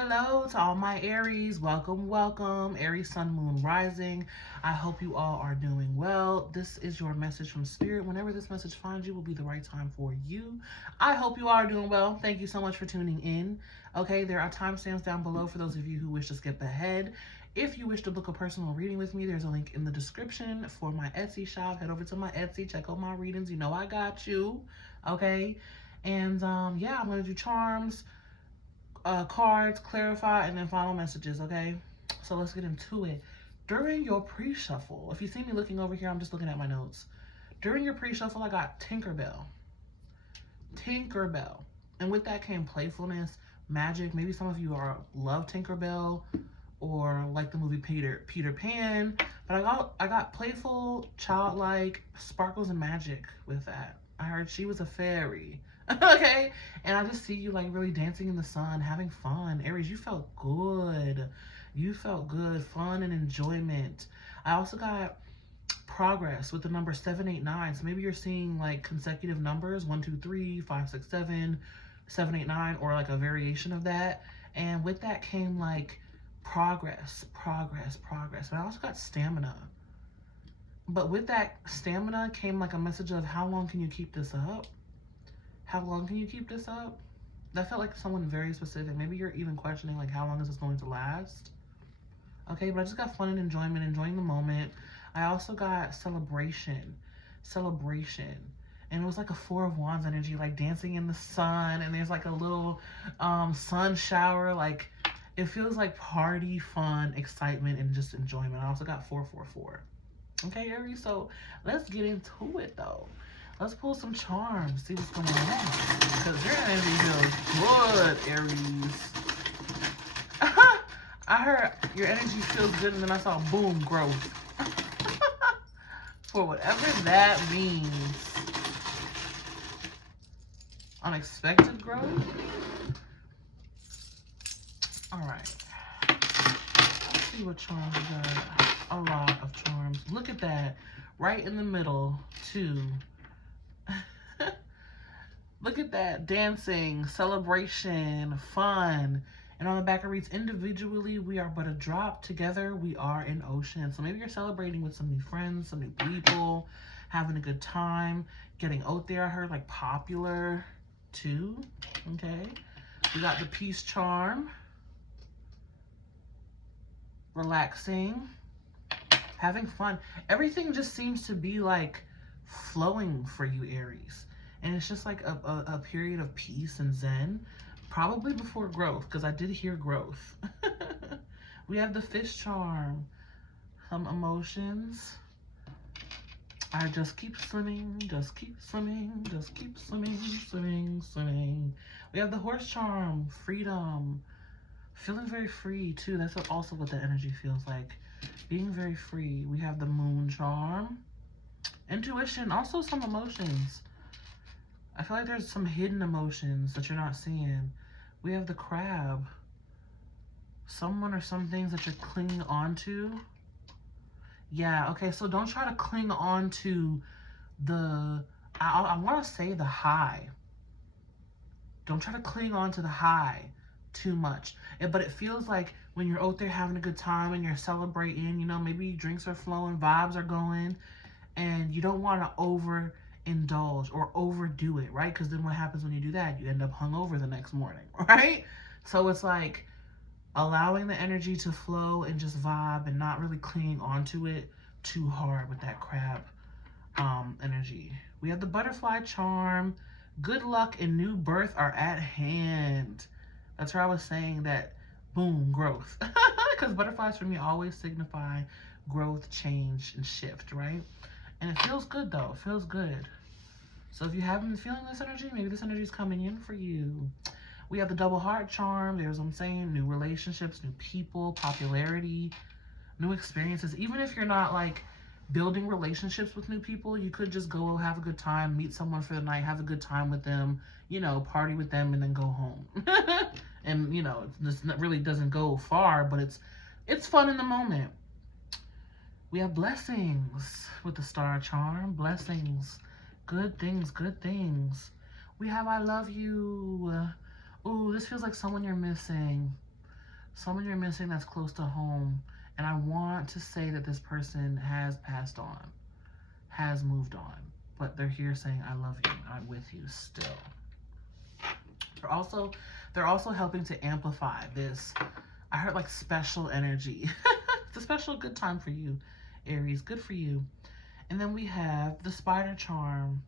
Hello to all my Aries. Welcome, welcome. Aries, Sun, Moon, Rising. I hope you all are doing well. This is your message from Spirit. Whenever this message finds you will be the right time for you. I hope you all are doing well. Thank you so much for tuning in. Okay, there are timestamps down below for those of you who wish to skip ahead. If you wish to book a personal reading with me, there's a link in the description for my Etsy shop. Head over to my Etsy, check out my readings. You know I got you. Okay, and yeah, I'm going to do charms, cards, clarify, and then final messages, okay? So let's get into it. During your pre-shuffle, if you see me looking over here, I'm just looking at my notes. During your pre-shuffle, I got Tinkerbell. Tinkerbell. And with that came playfulness, magic. Maybe some of you love Tinkerbell or like the movie Peter Pan. But I got playful, childlike, sparkles and magic with that. I heard she was a fairy. Okay, and I just see you like really dancing in the sun, having fun. Aries, you felt good. You felt good, fun and enjoyment. I also got progress with the number 789. So maybe you're seeing like consecutive numbers, 1, 2, 3, 5, 6, 7, 7, 8, 9, or like a variation of that. And with that came like progress. But I also got stamina. But with that stamina came like a message of how long can you keep this up? How long can you keep this up? That felt like someone very specific. Maybe you're even questioning like how long is this going to last? Okay, but I just got fun and enjoyment, enjoying the moment. I also got celebration. And it was like a 4 of Wands energy, like dancing in the sun, and there's like a little sun shower. Like it feels like party, fun, excitement, and just enjoyment. I also got 444. Okay, Aries, so let's get into it though. Let's pull some charms, see what's going on. Because your energy feels good, Aries. I heard your energy feels good, and then I saw boom, growth. For whatever that means. Unexpected growth? Alright. Let's see what charms we got. A lot of charms. Look at that. Right in the middle, too. Look at that. Dancing, celebration, fun. And on the back it reads, individually we are but a drop, together we are an ocean. So maybe you're celebrating with some new friends, some new people, having a good time, getting out there. I heard like popular too. Okay, we got the peace charm, relaxing, having fun. Everything just seems to be like flowing for you, Aries. And it's just like a period of peace and zen. Probably before growth, because I did hear growth. We have the fish charm. Some emotions. I just keep swimming, just keep swimming, just keep swimming, swimming. We have the horse charm. Freedom. Feeling very free, too. That's also what the energy feels like. Being very free. We have the moon charm. Intuition. Also some emotions. I feel like there's some hidden emotions that you're not seeing. We have the crab. Someone or some things that you're clinging on to. Yeah, okay, so don't try to cling on to the, I want to say the high. Don't try to cling on to the high too much. But it feels like when you're out there having a good time and you're celebrating, you know, maybe drinks are flowing, vibes are going, and you don't want to overindulge or overdo it, right? Because then what happens when you do that? You end up hungover the next morning, right? So it's like allowing the energy to flow and just vibe and not really clinging onto it too hard with that crab energy. We have the butterfly charm. Good luck and new birth are at hand. That's where I was saying that boom, growth. Because butterflies for me always signify growth, change, and shift, right? And it feels good though. It feels good. So if you haven't been feeling this energy, maybe this energy is coming in for you. We have the double heart charm. There's what I'm saying. New relationships, new people, popularity, new experiences. Even if you're not like building relationships with new people, you could just go have a good time, meet someone for the night, have a good time with them, you know, party with them, and then go home. And, you know, this really doesn't go far, but it's fun in the moment. We have blessings with the star charm. Blessings. Good things, good things. We have I love you. Ooh, this feels like someone you're missing. someone you're missing that's close to home. And I want to say that this person has passed on, has moved on, but they're here saying, I love you, I'm with you still. They're also helping to amplify this. I heard like special energy. It's a special good time for you, Aries. Good for you. And then we have the spider charm.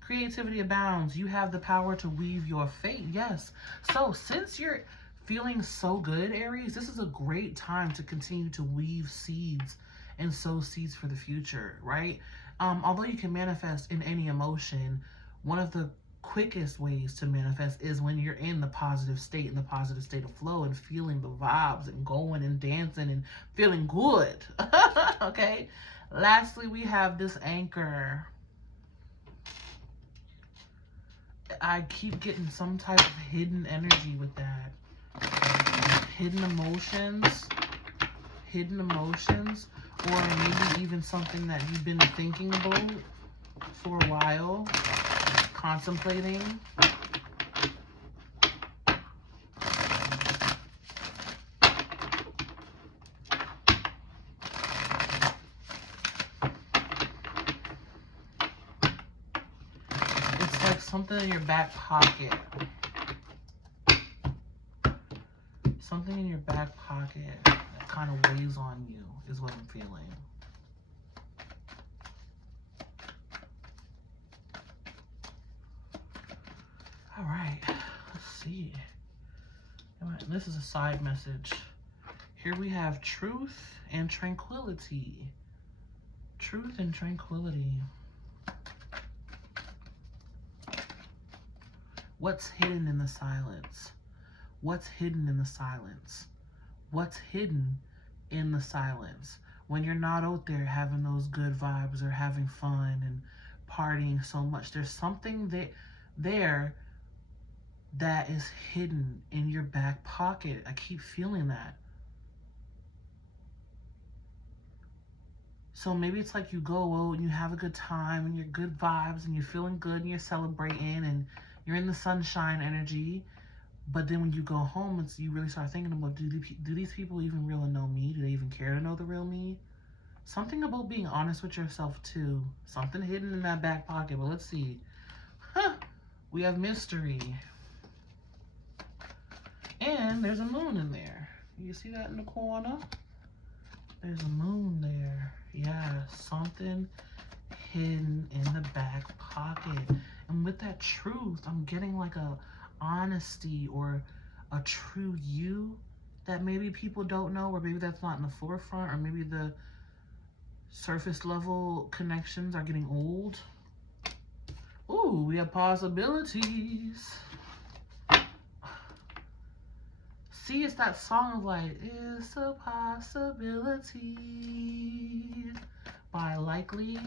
Creativity abounds. You have the power to weave your fate. Yes. So since you're feeling so good, Aries, this is a great time to continue to weave seeds and sow seeds for the future, right? Although you can manifest in any emotion, one of the quickest ways to manifest is when you're in the positive state, in the positive state of flow, and feeling the vibes and going and dancing and feeling good. Okay. Lastly, we have this anchor. I keep getting some type of hidden energy with that. Hidden emotions, or maybe even something that you've been thinking about for a while, contemplating. It's like something in your back pocket. Something in your back pocket that kind of weighs on you is what I'm feeling. All right, let's see. This is a side message. Here we have truth and tranquility. Truth and tranquility. What's hidden in the silence? What's hidden in the silence? What's hidden in the silence? When you're not out there having those good vibes or having fun and partying so much, there's something there that is hidden in your back pocket. I keep feeling that. So maybe it's like you go out and you have a good time and you're good vibes and you're feeling good and you're celebrating and you're in the sunshine energy. But then when you go home, you really start thinking about, do these people even really know me? Do they even care to know the real me? Something about being honest with yourself too. Something hidden in that back pocket. But let's see. We have mystery. And there's a moon in there. You see that in the corner? There's a moon there. Yeah, something hidden in the back pocket. And with that truth, I'm getting like a honesty or a true you that maybe people don't know, or maybe that's not in the forefront, or maybe the surface level connections are getting old. Ooh, we have possibilities. See, it's that song of like, it's a possibility by Likely.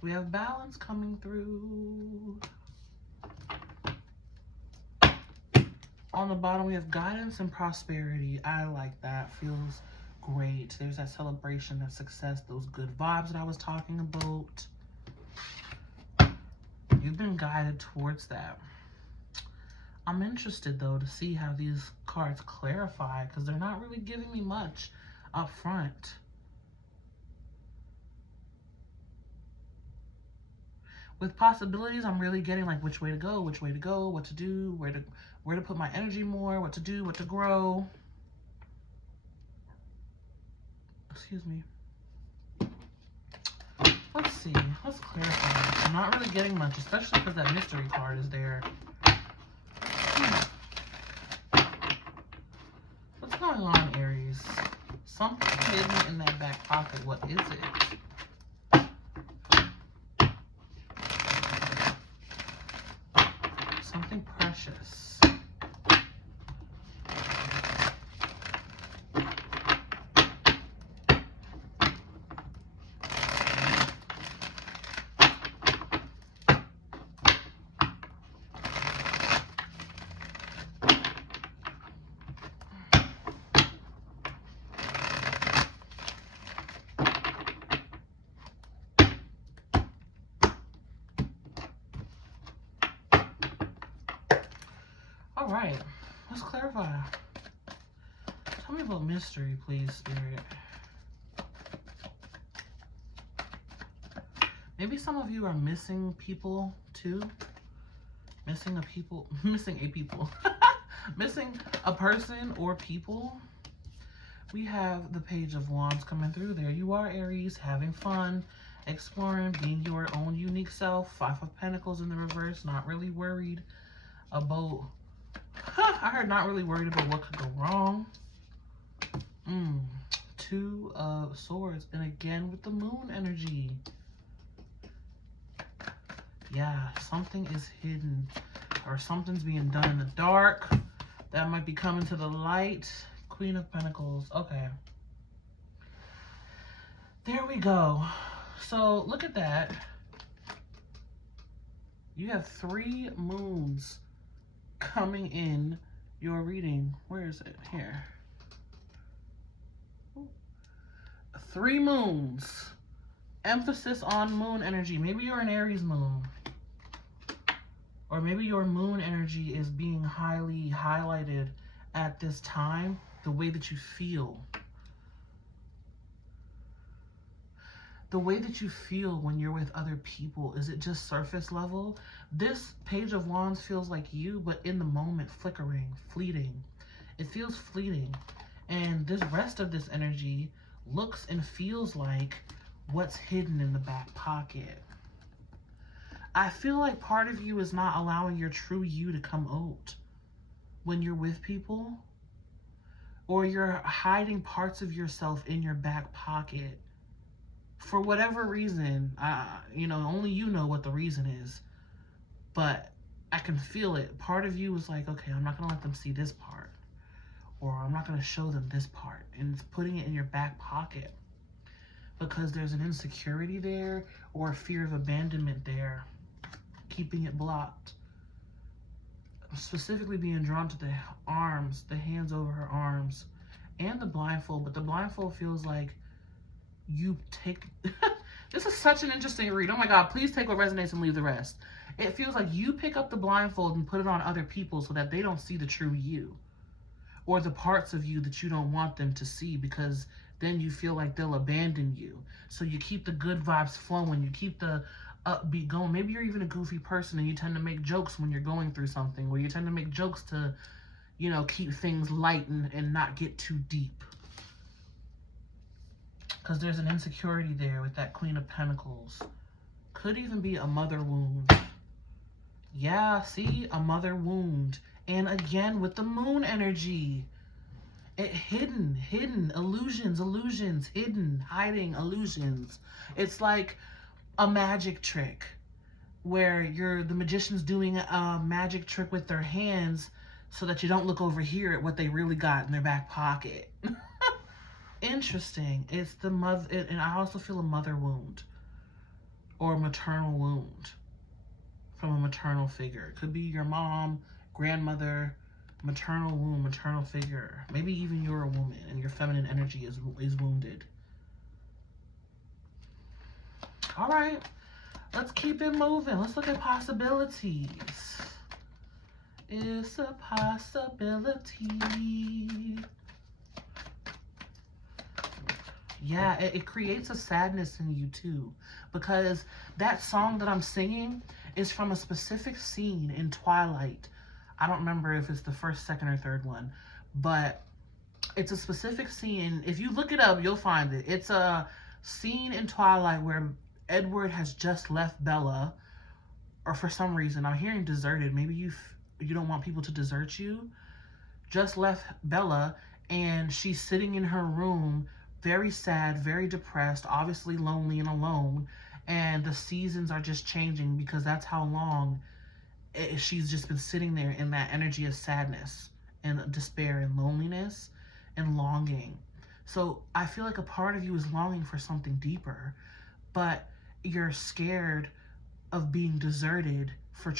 We have balance coming through. On the bottom, we have guidance and prosperity. I like that. Feels great. There's that celebration of success, those good vibes that I was talking about. You've been guided towards that. I'm interested, though, to see how these cards clarify, because they're not really giving me much up front. With possibilities, I'm really getting like which way to go, what to do, where to put my energy more, what to do, what to grow. Excuse me. Let's see. Let's clarify. I'm not really getting much, especially because that mystery card is there. What's going on, Aries? Something hidden in that back pocket. What is it? Something precious. All right, let's clarify. Tell me about mystery, please, Spirit. Maybe some of you are missing people too. Missing a people. Missing a person or people. We have the Page of Wands coming through. There you are, Aries, having fun, exploring, being your own unique self. Five of Pentacles in the reverse, not really worried about, I heard not really worried about what could go wrong. Two of Swords, and again with the Moon energy. Yeah, something is hidden, or something's being done in the dark that might be coming to the light. Queen of Pentacles. Okay. There we go. So look at that. You have 3 moons coming in your reading. Where is it? Here. 3 moons. Emphasis on moon energy. Maybe you're an Aries moon. Or maybe your moon energy is being highly highlighted at this time. The way that you feel. The way that you feel when you're with other people. Is it just surface level? This Page of Wands feels like you, but in the moment, flickering, fleeting. It feels fleeting. And this rest of this energy looks and feels like what's hidden in the back pocket. I feel like part of you is not allowing your true you to come out when you're with people, or you're hiding parts of yourself in your back pocket for whatever reason. You know, only you know what the reason is, but I can feel it. Part of you is like, okay, I'm not gonna let them see this part, or I'm not gonna show them this part, and it's putting it in your back pocket because there's an insecurity there or a fear of abandonment there, keeping it blocked. Specifically being drawn to the arms, the hands over her arms, and the blindfold. But the blindfold feels like you take... This is such an interesting read. Oh my God, please take what resonates and leave the rest. It feels like you pick up the blindfold and put it on other people so that they don't see the true you, or the parts of you that you don't want them to see, because then you feel like they'll abandon you. So you keep the good vibes flowing. You keep the upbeat going. Maybe you're even a goofy person and you tend to make jokes when you're going through something, where you tend to make jokes to, you know, keep things light and not get too deep. Because there's an insecurity there with that Queen of Pentacles. Could even be a mother wound. Yeah, see? A mother wound. And again, with the moon energy. Hidden, illusions, hidden, hiding, illusions. It's like a magic trick where the magician's doing a magic trick with their hands so that you don't look over here at what they really got in their back pocket. Interesting. It's the mother, and I also feel a mother wound or a maternal wound from a maternal figure. It could be your mom, grandmother, maternal wound, maternal figure. Maybe even you're a woman and your feminine energy is wounded. All right, let's keep it moving. Let's look at possibilities. It's a possibility. Yeah, it creates a sadness in you too, because that song that I'm singing is from a specific scene in Twilight. I don't remember if it's the first, second, or third one, but it's a specific scene. If you look it up, you'll find it. It's a scene in Twilight where Edward has just left Bella, or for some reason, I'm hearing deserted. Maybe you don't want people to desert you. Just left Bella, and she's sitting in her room, very sad, very depressed, obviously lonely and alone, and the seasons are just changing because that's how long she's just been sitting there in that energy of sadness and despair and loneliness and longing. So I feel like a part of you is longing for something deeper, but you're scared of being deserted for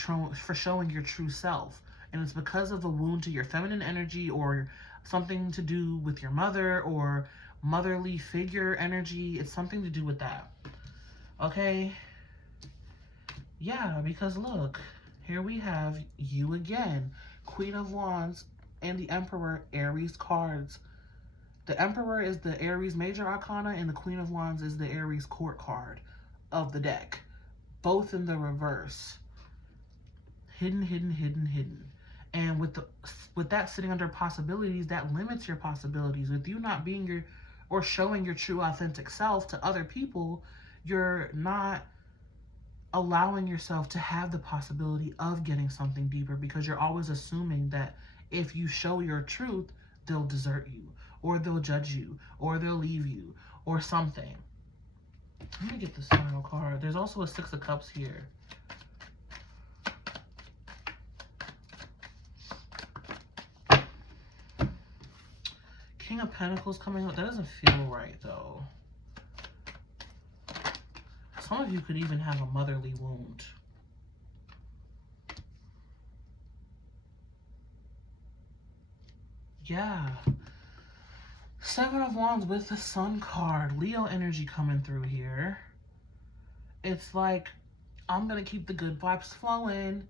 showing your true self. And it's because of a wound to your feminine energy, or something to do with your mother or motherly figure energy. It's something to do with that. Okay? Yeah, because look, Here we have you again. Queen of Wands and the Emperor, Aries cards. The Emperor is the Aries major arcana and the Queen of Wands is the Aries court card of the deck. Both in the reverse. Hidden, hidden, hidden, hidden. And with that sitting under possibilities, that limits your possibilities. With you not being your or showing your true authentic self to other people, you're not allowing yourself to have the possibility of getting something deeper because you're always assuming that if you show your truth, they'll desert you or they'll judge you or they'll leave you or something. Let me get this final card. There's also a Six of Cups here. King of Pentacles coming up. That doesn't feel right, though. Some of you could even have a motherly wound. Yeah. Seven of Wands with the Sun card. Leo energy coming through here. It's like, I'm going to keep the good vibes flowing.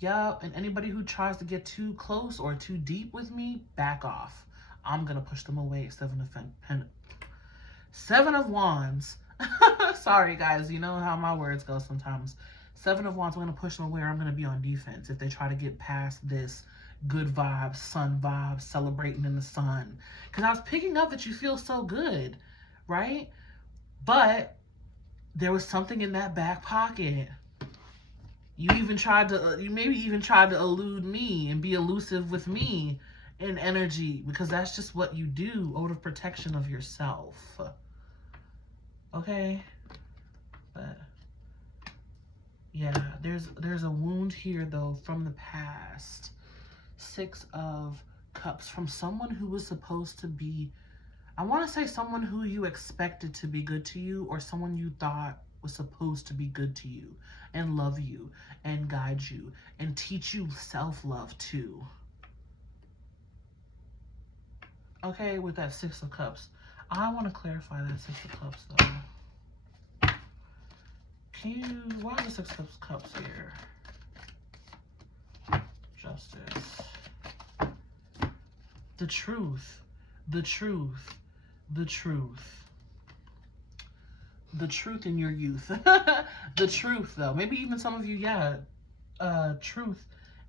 Yup. And anybody who tries to get too close or too deep with me, back off. I'm going to push them away. Seven of Wands. Sorry, guys. You know how my words go sometimes. Seven of Wands, I'm going to push them away or I'm going to be on defense if they try to get past this good vibes, sun vibes, celebrating in the sun. Because I was picking up that you feel so good, right? But there was something in that back pocket. You maybe even tried to elude me and be elusive with me in energy because that's just what you do out of protection of yourself. Okay? But yeah, there's a wound here though from the past. Six of Cups from someone who was supposed to be, I want to say someone who you expected to be good to you or someone you thought was supposed to be good to you and love you and guide you and teach you self-love too. Okay, with that Six of Cups. I want to clarify that Six of Cups though. Why is the Six of Cups here? Justice. The truth. The truth. The truth. The truth in your youth. The truth though. Maybe even some of you, yeah. Truth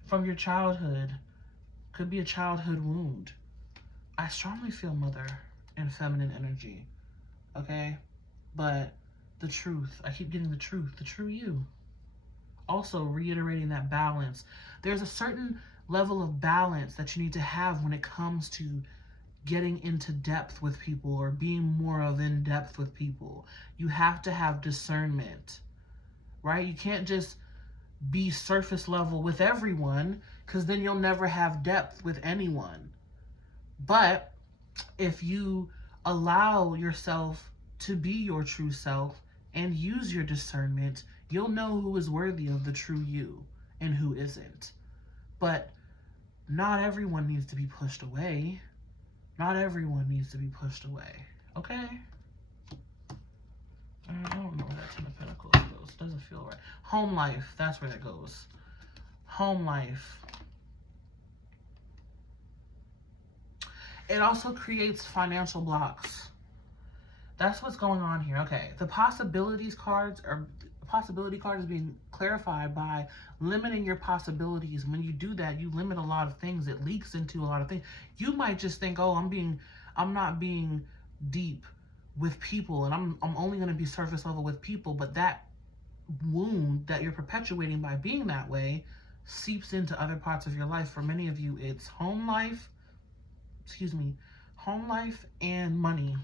from your childhood. Could be a childhood wound. I strongly feel mother and feminine energy. Okay? But the truth. I keep getting the truth. The true you. Also reiterating that balance. There's a certain level of balance that you need to have when it comes to getting into depth with people or being more of in depth with people. You have to have discernment, right? You can't just be surface level with everyone because then you'll never have depth with anyone. But if you allow yourself to be your true self and use your discernment, you'll know who is worthy of the true you and who isn't. But not everyone needs to be pushed away. Not everyone needs to be pushed away. Okay? I don't know where that Ten of Pentacles goes. It doesn't feel right. Home life. That's where that goes. Home life. It also creates financial blocks. That's what's going on here. Okay. The possibilities cards are... Possibility card is being clarified by limiting your possibilities. When you do that, you limit a lot of things. It leaks into a lot of things. You might just think, oh, I'm not being deep with people and I'm only going to be surface level with people. But that wound that you're perpetuating by being that way seeps into other parts of your life. For many of you, it's home life and money.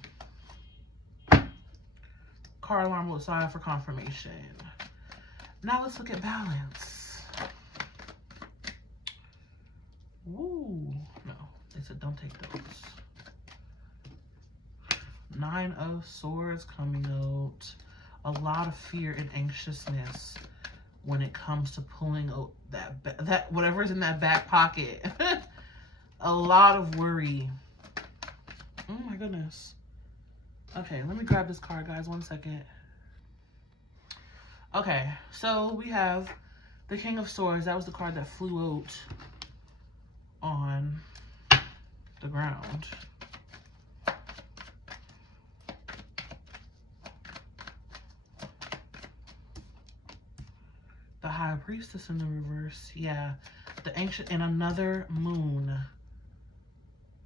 Car alarm will sign for confirmation. Now let's look at balance. Ooh, no, they said don't take those. Nine of Swords coming out. A lot of fear and anxiousness when it comes to pulling out that whatever's in that back pocket. A lot of worry. Oh my goodness. Okay, let me grab this card, guys. 1 second. Okay, so we have The King of Swords, that was the card that flew out on the ground. The High Priestess in the reverse. Yeah. The Ancient and another moon.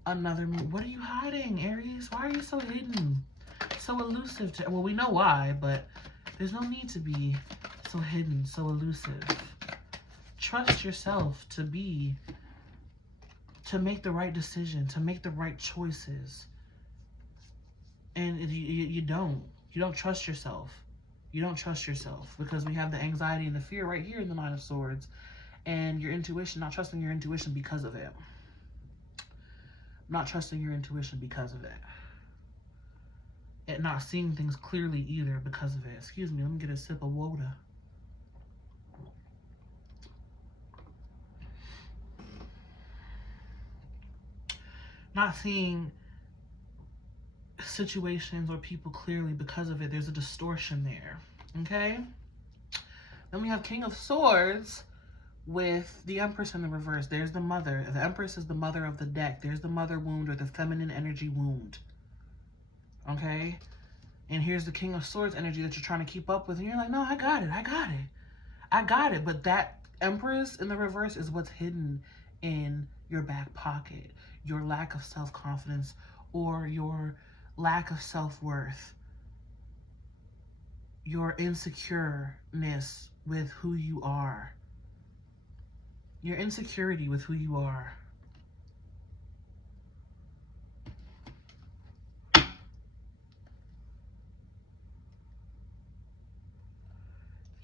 Another moon. What are you hiding, Aries? Why are you so hidden? So elusive. Well, we know why, but there's no need to be so hidden, so elusive. Trust yourself to make the right decision, to make the right choices. And you don't trust yourself. You don't trust yourself because we have the anxiety and the fear right here in the Nine of Swords, and your intuition, not trusting your intuition because of it. Not trusting your intuition because of it. And not seeing things clearly either because of it. Excuse me, let me get a sip of water. Not seeing situations or people clearly because of it. There's a distortion there. Okay? Then we have King of Swords with the Empress in the reverse. There's the mother. The Empress is the mother of the deck. There's the mother wound or the feminine energy wound. Okay? And here's the King of Swords energy that you're trying to keep up with. And you're like, no, I got it. I got it. I got it. But that Empress in the reverse is what's hidden in your back pocket. Your lack of self-confidence or your lack of self-worth. Your insecureness with who you are. Your insecurity with who you are.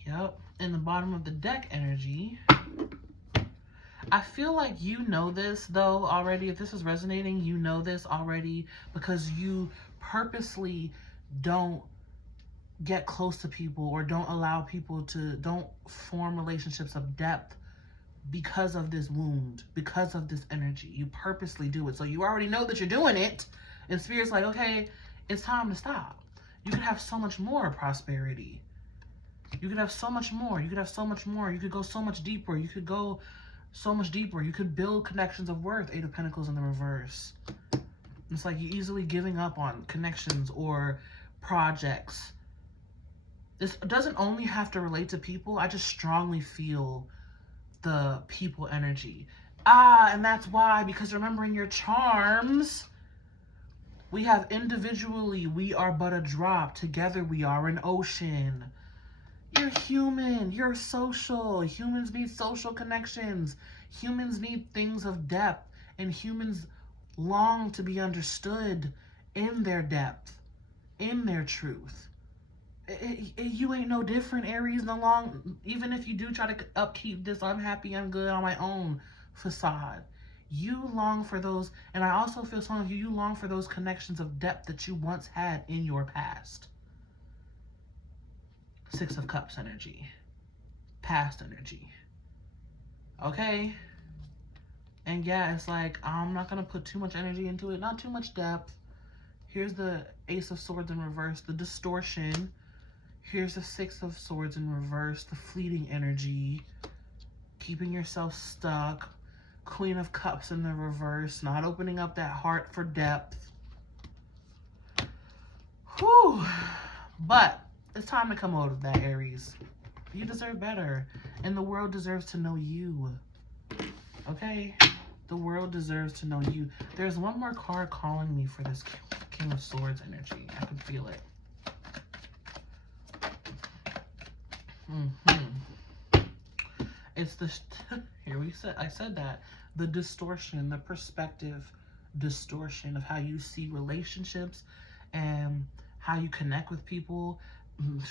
Yep. In the bottom of the deck energy, I feel like you know this though already. If this is resonating, you know this already because you purposely don't get close to people or don't allow people to, don't form relationships of depth because of this wound, because of this energy. You purposely do it. So you already know that you're doing it. And Spirit's like, okay, it's time to stop. You could have so much more prosperity. You could have so much more. You could have so much more. You could go so much deeper. You could go so much deeper. You could build connections of worth. Eight of Pentacles in the reverse. It's like you're easily giving up on connections or projects. This doesn't only have to relate to people. I just strongly feel the people energy. And that's why, because remembering your charms, we have individually, we are but a drop. Together, we are an ocean. You're human. You're social. Humans need social connections. Humans need things of depth. And humans long to be understood in their depth, in their truth. You ain't no different, Aries, no long. Even if you do try to upkeep this, I'm happy, I'm good on my own facade. You long for those, and I also feel some of you long for those connections of depth that you once had in your past. Six of Cups energy. Past energy. Okay? And yeah, it's like, I'm not going to put too much energy into it. Not too much depth. Here's the Ace of Swords in reverse. The distortion. Here's the Six of Swords in reverse. The fleeting energy. Keeping yourself stuck. Queen of Cups in the reverse. Not opening up that heart for depth. Whew. But it's time to come out of that, Aries. You deserve better. And the world deserves to know you. Okay? The world deserves to know you. There's one more card calling me for this King of Swords energy. I can feel it. It's the... I said that. The distortion, the perspective distortion of how you see relationships and how you connect with people.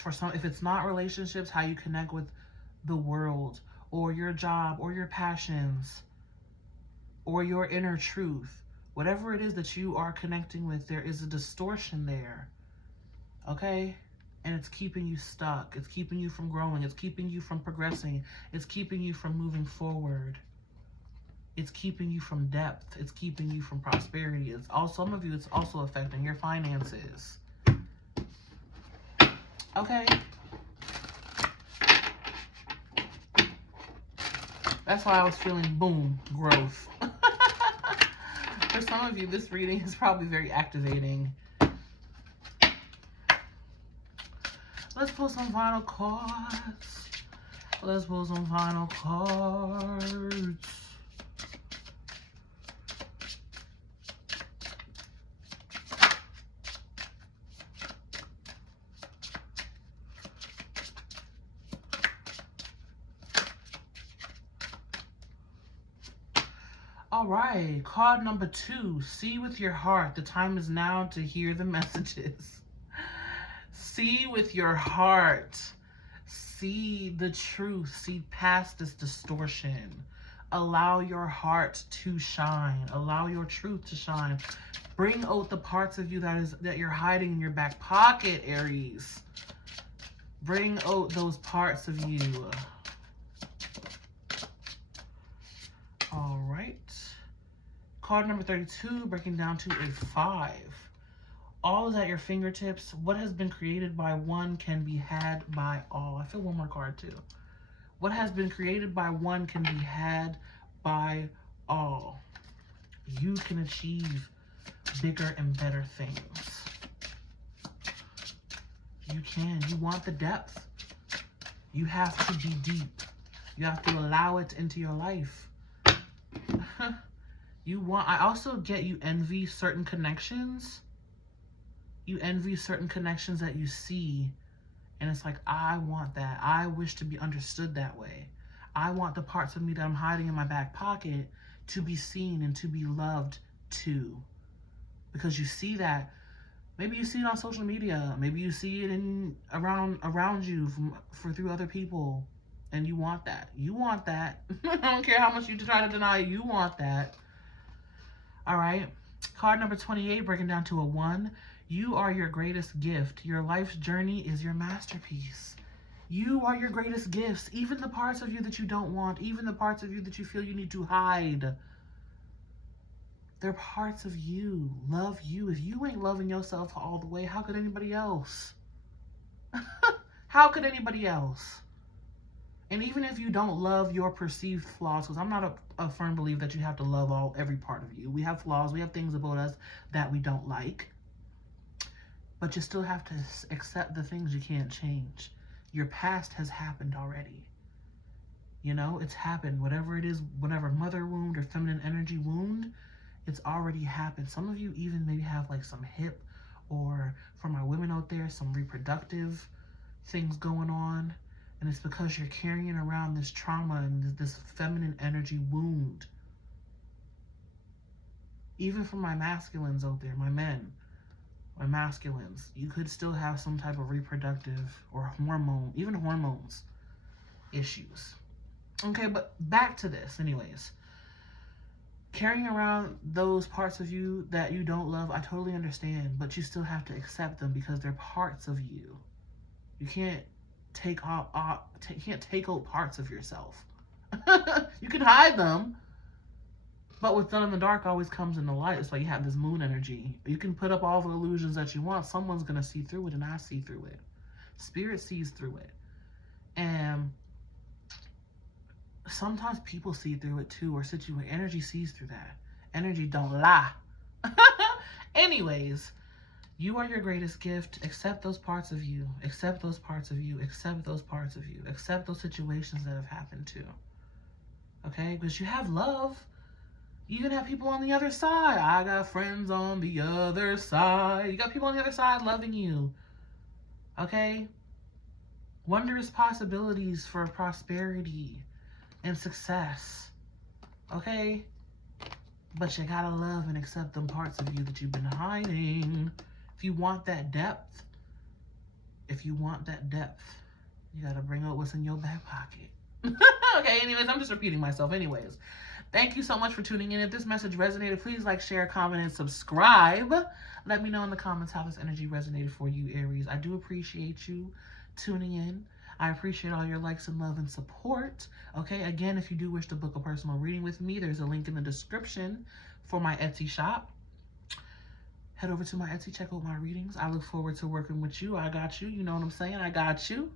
For some, if it's not relationships, how you connect with the world or your job or your passions or your inner truth. Whatever it is that you are connecting with, there is a distortion there. Okay? And it's keeping you stuck. It's keeping you from growing. It's keeping you from progressing. It's keeping you from moving forward. It's keeping you from depth. It's keeping you from prosperity. It's also, some of you, it's also affecting your finances. Okay? That's why I was feeling, boom, growth. For some of you, this reading is probably very activating. Let's pull some final cards. Let's pull some final cards. All right, card number 2. See with your heart. The time is now to hear the messages. See with your heart. See the truth. See past this distortion. Allow your heart to shine. Allow your truth to shine. Bring out the parts of you that you're hiding in your back pocket, Aries. Bring out those parts of you. All right. Card number 32, breaking down to a 5. All is at your fingertips. What has been created by one can be had by all. I feel one more card too. What has been created by one can be had by all. You can achieve bigger and better things. You can. You want the depth. You have to be deep. You have to allow it into your life. I also get you envy certain connections. You envy certain connections that you see. And it's like, I want that. I wish to be understood that way. I want the parts of me that I'm hiding in my back pocket to be seen and to be loved too. Because you see that. Maybe you see it on social media. Maybe you see it around you through other people. And you want that. You want that. I don't care how much you try to deny it. You want that. All right. Card number 28, breaking down to a 1. You are your greatest gift. Your life's journey is your masterpiece. You are your greatest gifts. Even the parts of you that you don't want, even the parts of you that you feel you need to hide. They're parts of you. Love you. If you ain't loving yourself all the way, how could anybody else? How could anybody else? And even if you don't love your perceived flaws, because I'm not a firm believer that you have to love every part of you. We have flaws. We have things about us that we don't like. But you still have to accept the things you can't change. Your past has happened already. You know, it's happened. Whatever it is, whatever mother wound or feminine energy wound, it's already happened. Some of you even maybe have like some hip, or for my women out there, some reproductive things going on. And it's because you're carrying around this trauma and this feminine energy wound. Even for my masculines out there, my men, my masculines, you could still have some type of reproductive or hormone, even hormones issues. Okay, but back to this anyways. Carrying around those parts of you that you don't love, I totally understand, but you still have to accept them because they're parts of you. You can't take out parts of yourself. You can hide them, but what's done in the dark always comes in the light. It's like you have this moon energy. You can put up all the illusions that you want. Someone's gonna see through it, and I see through it. Spirit sees through it, and sometimes people see through it too, or energy sees through that. Energy don't lie. Anyways. You are your greatest gift. Accept those parts of you. Accept those parts of you. Accept those parts of you. Accept those situations that have happened too. Okay? Because you have love. You even have people on the other side. I got friends on the other side. You got people on the other side loving you. Okay? Wondrous possibilities for prosperity and success. Okay? But you gotta love and accept them parts of you that you've been hiding. If you want that depth, you gotta bring out what's in your back pocket. Okay, anyways, I'm just repeating myself. Anyways, thank you so much for tuning in. If this message resonated, please like, share, comment, and subscribe. Let me know in the comments how this energy resonated for you, Aries. I do appreciate you tuning in. I appreciate all your likes and love and support. Okay, again, if you do wish to book a personal reading with me, there's a link in the description for my Etsy shop. Head over to my Etsy, check out my readings. I look forward to working with you. I got you. You know what I'm saying? I got you.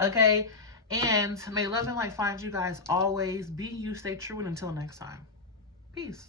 Okay. And may love and light find you guys always. Be you, stay true, and until next time. Peace.